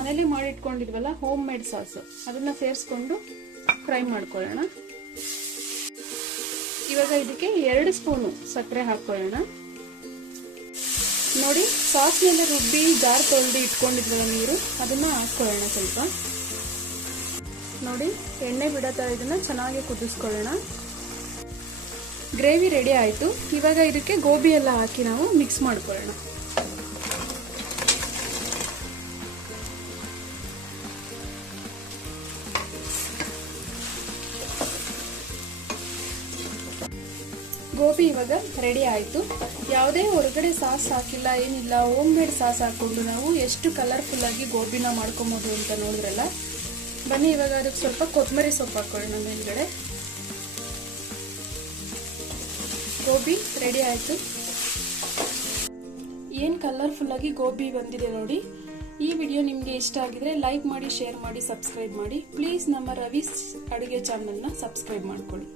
ಮನೇಲಿ ಮಾಡಿಟ್ಕೊಂಡಿದ್ವಲ್ಲ home made sauce, ಅದನ್ನ ಸೇರಿಸ್ಕೊಂಡು ಫ್ರೈ ಮಾಡ್ಕೊಳ್ಳೋಣ. ಇವಾಗ ಇದಕ್ಕೆ 2 ಸ್ಪೂನು ಸಕ್ಕರೆ ಹಾಕೊಳ್ಳೋಣ. ನೋಡಿ, ಸಾಸ್ನೆಲ್ಲ ರುಬ್ಬಿ ಜಾರ್ ತೊಳೆದು ಇಟ್ಕೊಂಡಿದ್ವಲ್ಲ ನೀರು, ಅದನ್ನ ಹಾಕೊಳ್ಳೋಣ ಸ್ವಲ್ಪ. ನೋಡಿ, ಎಣ್ಣೆ ಬಿಡತಾ ಇದನ್ನ ಚೆನ್ನಾಗಿ ಕುದಿಸ್ಕೊಳ್ಳೋಣ. ಗ್ರೇವಿ ರೆಡಿ ಆಯಿತು. ಇವಾಗ ಇದಕ್ಕೆ ಗೋಬಿ ಎಲ್ಲ ಹಾಕಿ ನಾವು ಮಿಕ್ಸ್ ಮಾಡ್ಕೊಳ್ಳೋಣ. ಗೋಬಿ ಇವಾಗ ರೆಡಿ ಆಯಿತು. ಯಾವುದೇ ಹೊರಗಡೆ ಸಾಸ್ ಹಾಕಿಲ್ಲ, ಏನಿಲ್ಲ, ಹೋಮ್ ಮೇಡ್ ಸಾಸ್ ಹಾಕೊಂಡು ನಾವು ಎಷ್ಟು ಕಲರ್ಫುಲ್ ಆಗಿ ಗೋಬಿನ ಮಾಡ್ಕೊಬೋದು ಅಂತ ನೋಡಿದ್ರಲ್ಲ. ಬನ್ನಿ ಇವಾಗ ಅದಕ್ಕೆ ಸ್ವಲ್ಪ ಕೊತ್ತಂಬರಿ ಸೊಪ್ಪು ಹಾಕೊಳ್ಳೋಣ ಮೇಲ್ಗಡೆ. ಗೋಬಿ ರೆಡಿ ಆಯಿತು. ಏನು ಕಲರ್ಫುಲ್ ಆಗಿ ಗೋಬಿ ಬಂದಿದೆ ನೋಡಿ. ಈ ವಿಡಿಯೋ ನಿಮಗೆ ಇಷ್ಟ ಆಗಿದ್ರೆ ಲೈಕ್ ಮಾಡಿ, ಶೇರ್ ಮಾಡಿ, ಸಬ್ಸ್ಕ್ರೈಬ್ ಮಾಡಿ. ಪ್ಲೀಸ್ ನಮ್ಮ ರವೀಸ್ ಅಡುಗೆ ಚಾನಲ್ನ ಸಬ್ಸ್ಕ್ರೈಬ್ ಮಾಡ್ಕೊಳ್ಳಿ.